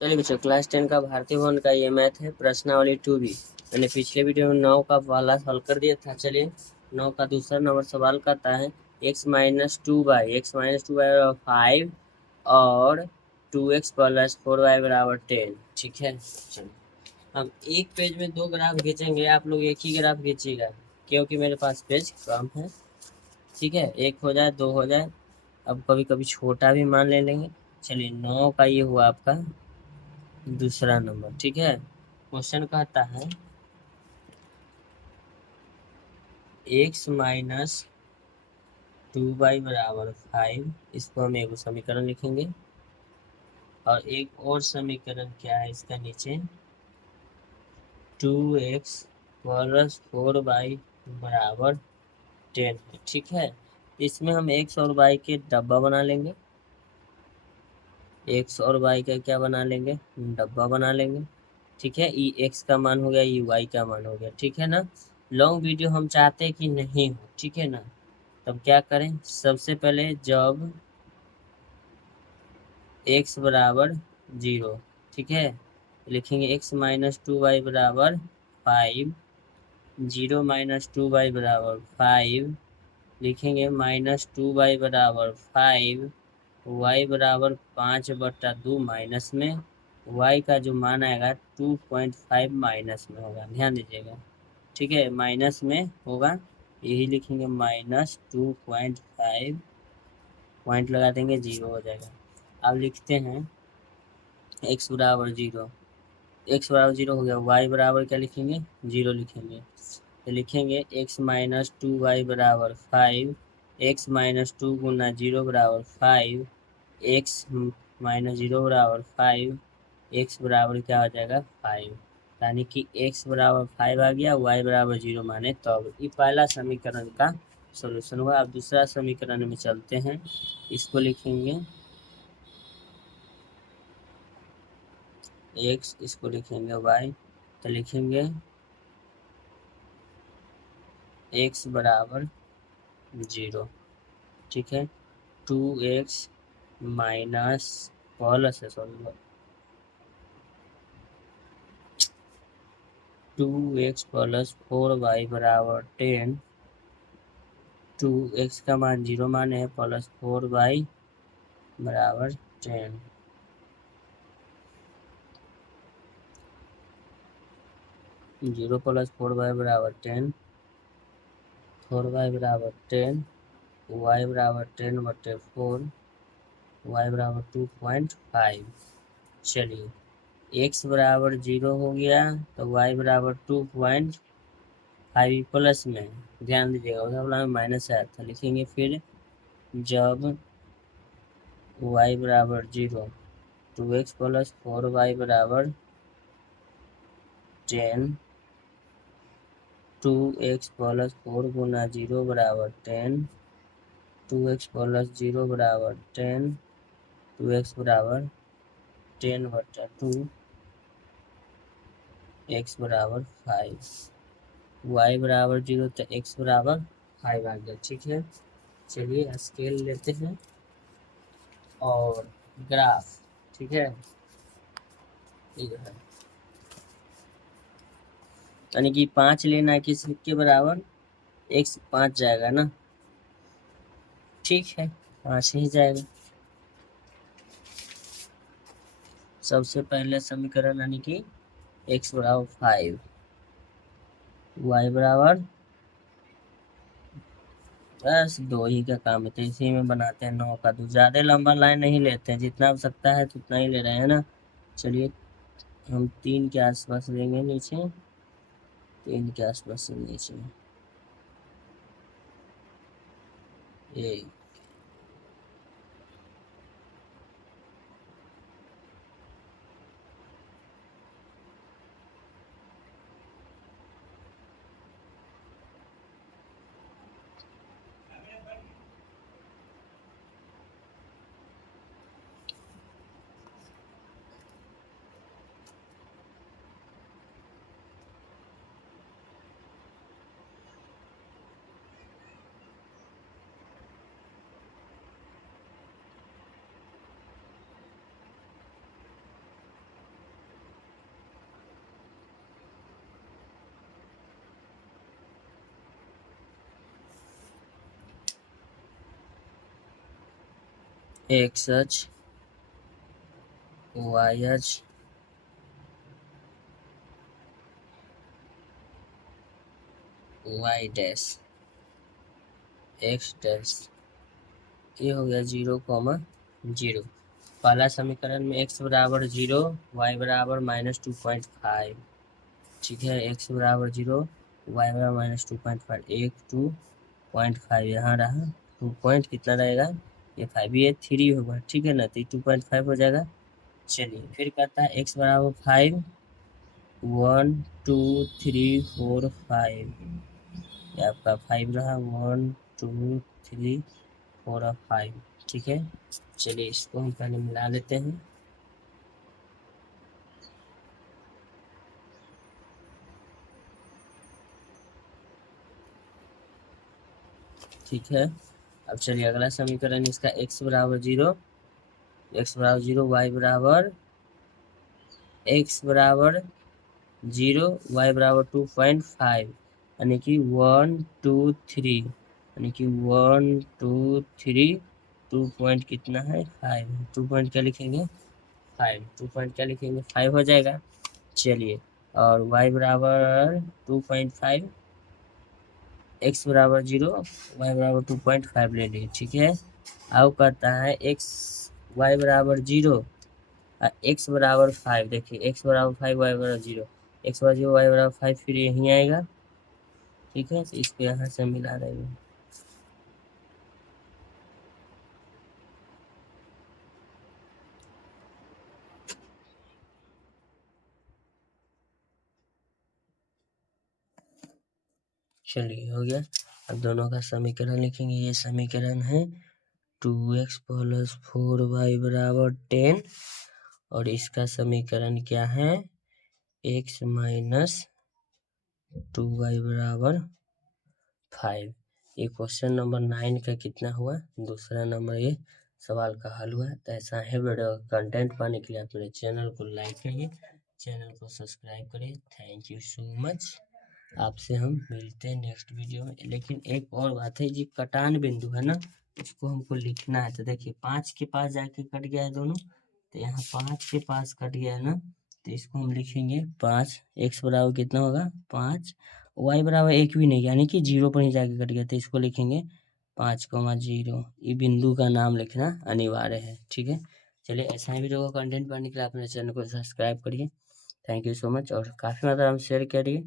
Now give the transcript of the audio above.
चलिए बच्चों, क्लास 10 का भारतीय भवन का ये मैथ है प्रश्नावली 2B। मैंने पिछले वीडियो में 9 का वाला हल कर दिया था। चलिए 9 का दूसरा नंबर सवाल करता है x माइनस टू बाई 5 और 2x प्लस 4y बराबर 10। ठीक है, चलिए हम एक पेज में दो ग्राफ खींचेंगे, आप लोग एक ही ग्राफ खींचिएगा क्योंकि मेरे पास पेज कम है। ठीक है, एक हो जाए, दो हो जाए, अब कभी कभी छोटा भी मान ले लेंगे। चलिए 9 का ये हुआ आपका दूसरा नंबर। ठीक है, क्वेश्चन कहता है x माइनस टू बाई बराबर 5। इसको हम एक समीकरण लिखेंगे और एक और समीकरण क्या है इसका नीचे 2x प्लस 4y बराबर 10 है। ठीक है, इसमें हम x और y के डब्बा बना लेंगे, x और y का क्या बना लेंगे, डब्बा बना लेंगे। ठीक है, ई एक्स का मान हो गया, ई वाई का मान हो गया। ठीक है ना, लॉन्ग वीडियो हम चाहते हैं कि नहीं हो। ठीक है ना, तब क्या करें, सबसे पहले जब x बराबर 0, ठीक है, लिखेंगे x माइनस टू वाई बराबर 5, 0 माइनस टू वाई बराबर 5, लिखेंगे माइनस टू वाई बराबर 5, y बराबर 5/2 माइनस में y का जो मान आएगा 2.5 माइनस में होगा, ध्यान दीजिएगा। ठीक है, माइनस में होगा, यही लिखेंगे -2.5, पॉइंट लगा देंगे, 0 हो जाएगा। अब लिखते हैं x बराबर 0, x बराबर 0 हो गया, y बराबर क्या लिखेंगे, 0 लिखेंगे। तो लिखेंगे x माइनस टू वाई बराबर 5, x माइनस टू गुना 0 बराबर 5, x माइनस 0 बराबर 5, x बराबर क्या हो जाएगा 5, यानी कि x बराबर 5 आ गया, y बराबर 0 माने तब। ये पहला समीकरण का सॉल्यूशन हुआ। अब दूसरा समीकरण में चलते हैं, इसको लिखेंगे x, इसको लिखेंगे y। तो लिखेंगे x बराबर 0। ठीक है, 2x माइनस प्लस है, सॉरी 2x प्लस 4y बराबर 10, 2x का मान 0 माने है, प्लस 4y बराबर 10। 0 प्लस 4y बराबर 10, 4y बराबर 10, y बराबर 10/4, y बराबर 2.5। चलिए x बराबर 0 हो गया तो y बराबर 2.5 प्लस में, ध्यान दीजिएगा उधर वाला में माइनस आया था, लिखेंगे फिर जब y बराबर 0, 2x प्लस 4y बराबर 10, 2x प्लस 4 गुना 0 बराबर 10, 2x प्लस 0 बराबर 10, 2x बराबर 10/2, x बराबर 5, y बराबर 0 तो x बराबर 5 आ गया। ठीक है, चलिए स्केल लेते हैं और ग्राफ। ठीक है, ये है यानी कि 5 लेना है, किस के बराबर, x 5 जाएगा ना। ठीक है, 5 ही जाएगा। सबसे पहले समीकरण यानी कि x बराबर 5, y बराबर, बस दो ही का काम है तो इसी में बनाते हैं 9 का 2। ज़्यादा लंबा लाइन नहीं लेते हैं, जितना आवश्यकता है उतना ही ले रहे हैं ना। चलिए हम 3 के आसपास लेंगे नीचे, 3 के आसपास नीचे, ये एक्स अक्ष, वाई अक्ष, वाई डैश, एक्स डैश, ये हो गया 0,0। पहला समीकरण में x बराबर 0, y बराबर -2.5, ठीक है। x बराबर 0, y बराबर -2.5, 2.5 यहाँ रहा, 2 पॉइंट कितना रहेगा, ये 5, ये 3 होगा, ठीक है ना, तो 2.5 हो जाएगा। चलिए फिर कहता है x बराबर 5, 1 2 3 4 5, ये आपका 5 रहा, 1 2 3 4 और 5, ठीक है। चलिए इसको हम पहले मिला लेते हैं। ठीक है, अब चलिए अगला समीकरण इसका x बराबर 0, y बराबर, x बराबर 0, y बराबर 2.5, यानी कि 1 2 3, यानी कि 1 2 3, 2 पॉइंट कितना है, 5, 2 पॉइंट क्या लिखेंगे, 5, 2 पॉइंट क्या लिखेंगे, 5 हो जाएगा। चलिए और y बराबर 2.5, x बराबर 0, y बराबर 2.5 ले लिए, ठीक है। अब कहता है y बराबर 0, x बराबर 5, देखिए x बराबर 5, y बराबर 0, x बराबर 0, y बराबर 5, फिर यहीं आएगा, ठीक है। तो इसको यहाँ से मिला देंगे। चलिए हो गया। अब दोनों का समीकरण लिखेंगे, ये समीकरण है 2x + 4y बराबर 10, और इसका समीकरण क्या है, x - 2y बराबर 5। ये क्वेश्चन नंबर 9 का कितना हुआ, दूसरा नंबर ये सवाल का हल हुआ। तो ऐसा है वीडियो कंटेंट पाने के लिए आप मेरे चैनल को लाइक करिए, चैनल को सब्सक्राइब करिए। Thank you so much. आपसे हम मिलते हैं नेक्स्ट वीडियो में। लेकिन एक और बात है, जी कटान बिंदु है ना, इसको हमको लिखना है। तो देखिए 5 के पास जाके कट गया है दोनों, तो यहाँ 5 के पास कट गया है ना, तो इसको हम लिखेंगे 5, x बराबर कितना होगा 5, y बराबर 1 भी नहीं, यानी कि 0 पर ही जाके कट गया, तो इसको लिखेंगे 5,0। ये बिंदु का नाम लिखना अनिवार्य है, ठीक है। चलिए ऐसा ही वीडियो का कंटेंट पाने के लिए अपने चैनल को सब्सक्राइब करिए। थैंक यू सो मच, और काफ़ी मात्रा में शेयर करिए।